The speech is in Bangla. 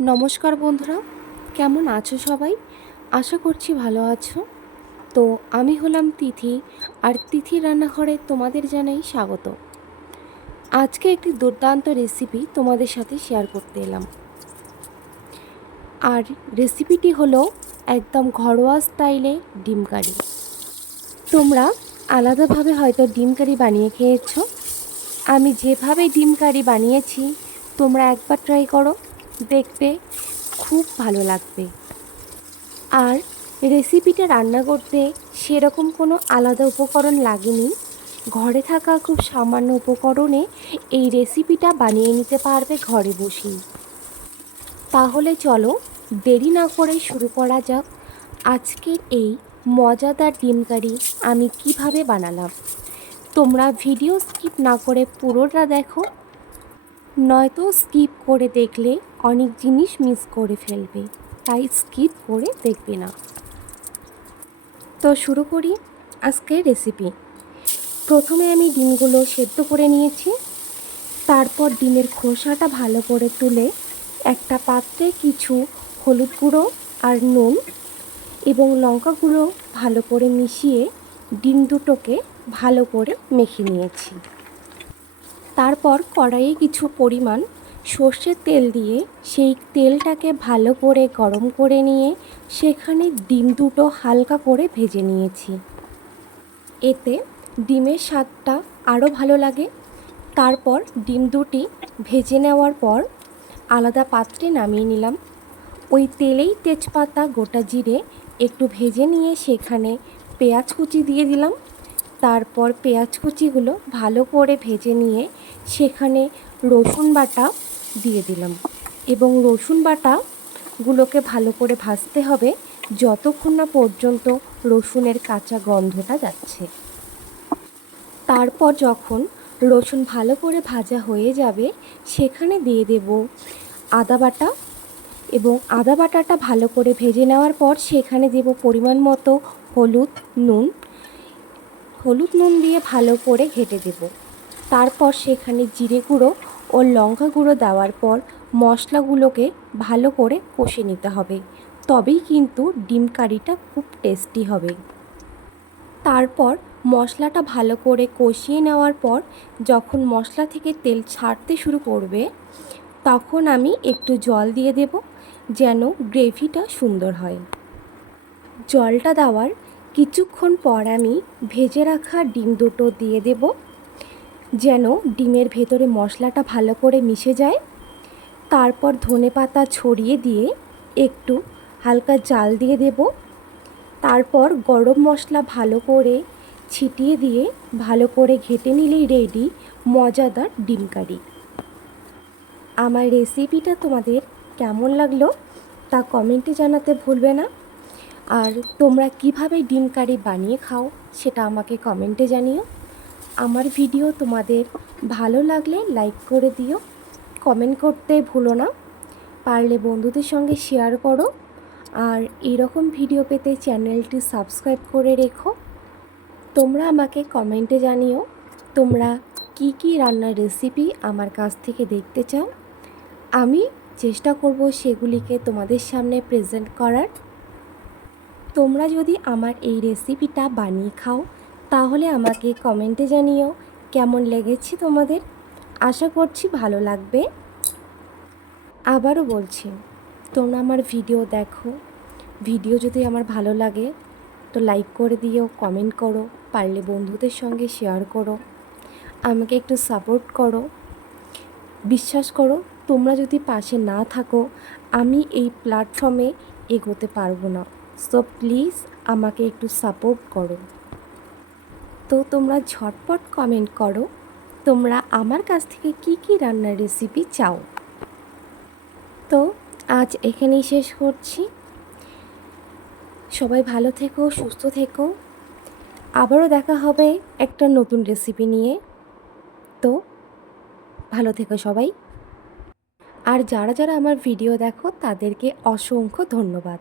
নমস্কার বন্ধুরা, কেমন আছো সবাই? আশা করছি ভালো আছো। তো আমি হলাম তিথি, আর তিথি রান্নাঘরে তোমাদের জানাই স্বাগত। আজকে একটি দুর্দান্ত রেসিপি তোমাদের সাথে শেয়ার করতে এলাম। আর রেসিপিটি হলো একদম ঘরোয়া স্টাইলে ডিম কারি। তোমরা আলাদাভাবে হয়তো ডিম কারি বানিয়ে খেয়েছো। আমি যেভাবে ডিম কারি বানিয়েছি তোমরা একবার ট্রাই করো, দেখবে খুব ভালো লাগবে। আর রেসিপিটা রান্না করতে সেরকম কোনো আলাদা উপকরণ লাগেনি। ঘরে থাকা খুব সামান্য উপকরণে এই রেসিপিটা বানিয়ে নিতে পারবে ঘরে বসেই। তাহলে চলো দেরি না করে শুরু করা যাক আজকের এই মজাদার ডিম কারি আমি কিভাবে বানালাম। তোমরা ভিডিও স্কিপ না করে পুরোটা দেখো, নয়তো স্কিপ করে দেখলে অনেক জিনিস মিস করে ফেলবে, তাই স্কিপ করে দেখবে না। তো শুরু করি আজকের রেসিপি। প্রথমে আমি ডিমগুলো সেদ্ধ করে নিয়েছি। তারপর ডিমের খোসাটা ভালো করে তুলে একটা পাত্রে কিছু হলুদ গুঁড়ো আর নুন এবং লঙ্কা গুঁড়ো ভালো করে মিশিয়ে ডিম দুটোকে ভালো করে মেখে নিয়েছি। তারপর কড়াইয়ে কিছু পরিমাণ সর্ষের তেল দিয়ে সেই তেলটাকে ভালো করে গরম করে নিয়ে সেখানে ডিম দুটো হালকা করে ভেজে নিয়েছি। এতে ডিমের স্বাদটা আরও ভালো লাগে। তারপর ডিম দুটি ভেজে নেওয়ার পর আলাদা পাত্রে নামিয়ে নিলাম। ওই তেলেই তেজপাতা, গোটা জিরে একটু ভেজে নিয়ে সেখানে পেঁয়াজ কুচি দিয়ে দিলাম। তারপর পেঁয়াজ কুচিগুলো ভালো করে ভেজে নিয়ে সেখানে রসুন বাটা দিয়ে দিলাম এবং রসুন বাটাগুলোকে ভালো করে ভাজতে হবে যতক্ষণ না পর্যন্ত রসুনের কাঁচা গন্ধটা যাচ্ছে। তারপর যখন রসুন ভালো করে ভাজা হয়ে যাবে সেখানে দিয়ে দেব আদা বাটা এবং আদা বাটাটা ভালো করে ভেজে নেওয়ার পর সেখানে দেব পরিমাণ মতো হলুদ নুন দিয়ে ভালো করে ঘেঁটে দেব। তারপর সেখানে জিরে গুঁড়ো ও লঙ্কা গুঁড়ো দেওয়ার পর মশলাগুলোকে ভালো করে কষে নিতে হবে, তবেই কিন্তু ডিম কারিটা খুব টেস্টি হবে। তারপর মশলাটা ভালো করে কষিয়ে নেওয়ার পর যখন মশলা থেকে তেল ছাড়তে শুরু করবে তখন আমি একটু জল দিয়ে দেব যেন গ্রেভিটা সুন্দর হয়। জলটা দেওয়ার কিছুক্ষণ পর আমি ভেজে রাখা ডিম দুটো দিয়ে দেব যেন ডিমের ভেতরে মশলাটা ভালো করে মিশে যায়। তারপর ধনেপাতা ছড়িয়ে দিয়ে একটু হালকা জাল দিয়ে দেব। তারপর গরম মশলা ভালো করে ছিটিয়ে দিয়ে ভালো করে ঘেঁটে নিলেই রেডি মজাদার ডিম কারি। আমার রেসিপিটা তোমাদের কেমন লাগলো তা কমেন্টে জানাতে ভুলবে না। আর তোমরা কিভাবে ডিম কারি বানিয়ে খাও সেটা আমাকে কমেন্টে জানিও। আমার ভিডিও তোমাদের ভালো লাগলে লাইক করে দিও, কমেন্ট করতে ভুলো না, পারলে বন্ধুদের সঙ্গে শেয়ার করো। আর এরকম ভিডিও পেতে চ্যানেলটি সাবস্ক্রাইব করে রেখো। তোমরা আমাকে কমেন্টে জানিও তোমরা কি কি রান্নার রেসিপি আমার কাছ থেকে দেখতে চাও। আমি চেষ্টা করব সেগুলিকে তোমাদের সামনে প্রেজেন্ট করার। তোমরা যদি আমার এই রেসিপিটা বানিয়ে খাও তাহলে আমাকে কমেন্টে জানিও কেমন লেগেছে তোমাদের। আশা করছি ভালো লাগবে। আবারও বলছি, তোমরা আমার ভিডিও দেখো, ভিডিও যদি আমার ভালো লাগে তো লাইক করে দিও, কমেন্ট করো, পারলে বন্ধুদের সঙ্গে শেয়ার করো, আমাকে একটু সাপোর্ট করো। বিশ্বাস করো, তোমরা যদি পাশে না থাকো আমি এই প্ল্যাটফর্মে এগোতে পারবো না। সো প্লিজ আমাকে একটু সাপোর্ট করো। তো তোমরা ঝটপট কমেন্ট করো তোমরা আমার কাছ থেকে কি কি রান্নার রেসিপি চাও। তো আজ এখানেই শেষ করছি। সবাই ভালো থেকো, সুস্থ থেকো। আবারও দেখা হবে একটা নতুন রেসিপি নিয়ে। তো ভালো থেকো সবাই। আর যারা যারা আমার ভিডিও দেখো তাদেরকে অসংখ্য ধন্যবাদ।